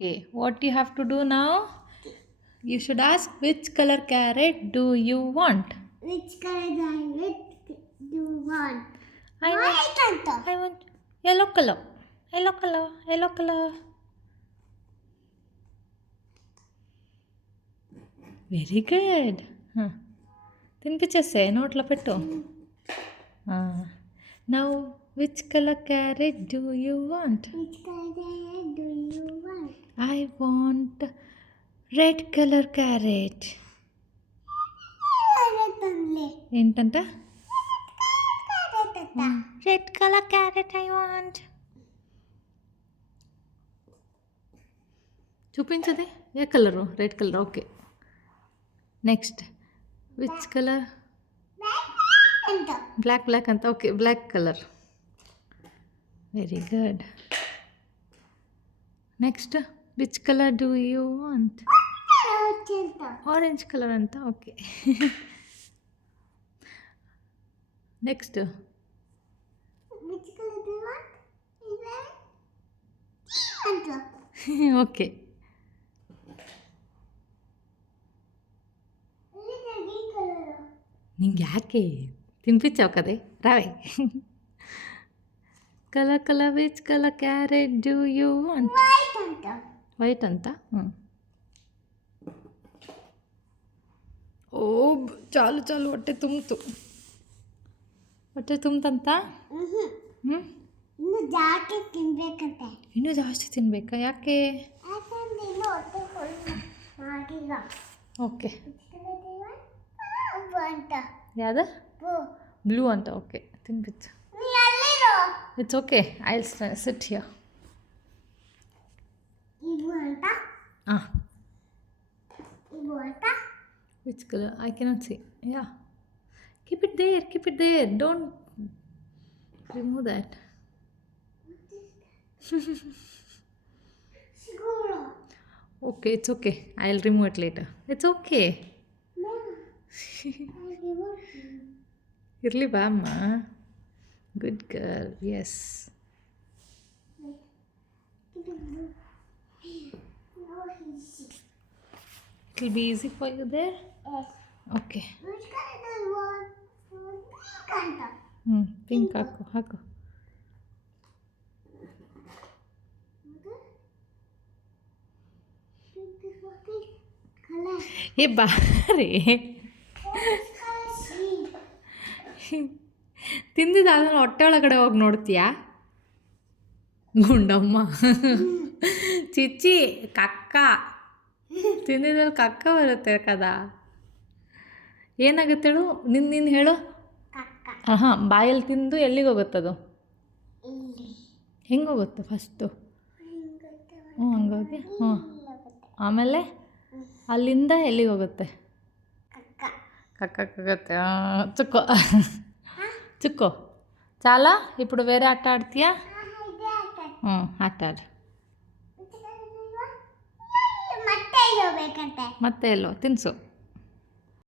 Okay, what you have to do now? You should ask which color carrot do you want? Which color carrot do you want? I want. I want yellow color. Yellow color. Yellow color. Very good. తినిపించేసే నోట్లో పెట్టు. Now, which color carrot do you want? Which color carrot do you want? I want red color carrot. ఏంటంట? Red colour carrot I want. చూపించదే ఏ colour? Red colour. Okay, next which colour? Black ಅಂತ. Okay, black colour. Very good. Next which colour do you want? Orange colour ಅಂತ. Okay. Next Which color do you want? Okay. ನಿಂಗೆ ಯಾಕೆ ತಿನ್ಪಿಚ್ಚಾವ ಕದೆ ರಾವೆ. Colour which colour carrot do you want? White ಅಂತ. ಓ ಚಾಲು ಹೊಟ್ಟೆ ತುಂಬಿತು. ಹೊಟ್ಟೆ ತುಂಬ್ತಂತ. ಇನ್ನು ಜಾಸ್ತಿ ತಿನ್ಬೇಕಂತೆ. ಇನ್ನೂ ಜಾಸ್ತಿ ತಿನ್ಬೇಕಾ? ಯಾಕೆ? ಓಕೆ. ಯಾವ್ದು? ಬ್ಲೂ ಅಂತ. ಓಕೆ, ತಿನ್ಬಿತ್ತು. It's okay, I will sit here. ಹಾಂ. Which colour? I cannot see. Yeah, keep it there. Don't remove that. Okay, it's okay. I'll remove it later. It's okay. ಇರಲಿ ಬಾ ಅಮ್ಮ. Good girl. Yes. It will be easy for you there? Okay. Pink ಹಾಕು. ಏ ಬಾರೇ, ತಿಂದಿದ್ದಾದ್ಮೇಲೆ ಹೊಟ್ಟೆ ಒಳಗಡೆ ಹೋಗಿ ನೋಡ್ತೀಯಾ ಗುಂಡಮ್ಮ? ಚಿಚ್ಚಿ ಕಕ್ಕ ತಿಂದಿದ್ರಲ್ಲಿ ಕಕ್ಕ ಬರುತ್ತೆ ಕದಾ. ಏನಾಗುತ್ತೆ ಹೇಳು? ನಿನ್ನ ಹೇಳು. ಹಾಂ, ಬಾಯಲ್ಲಿ ತಿಂದು ಎಲ್ಲಿಗೆ ಹೋಗುತ್ತದು? ಹೆಂಗೆ ಹೋಗುತ್ತೆ ಫಸ್ಟು? ಹಂಗೋಗಿ ಆಮೇಲೆ ಅಲ್ಲಿಂದ ಎಲ್ಲಿಗೆ ಹೋಗುತ್ತೆ? కక్కకగతే చుక్కో చుక్కో చాలా. ఇప్పుడు వేరే ఆట ఆడుతీయా? ఆట ఆడు. ಮತ್ತೆ ಎಲ್ಲೋ ತಿನ್ಸು.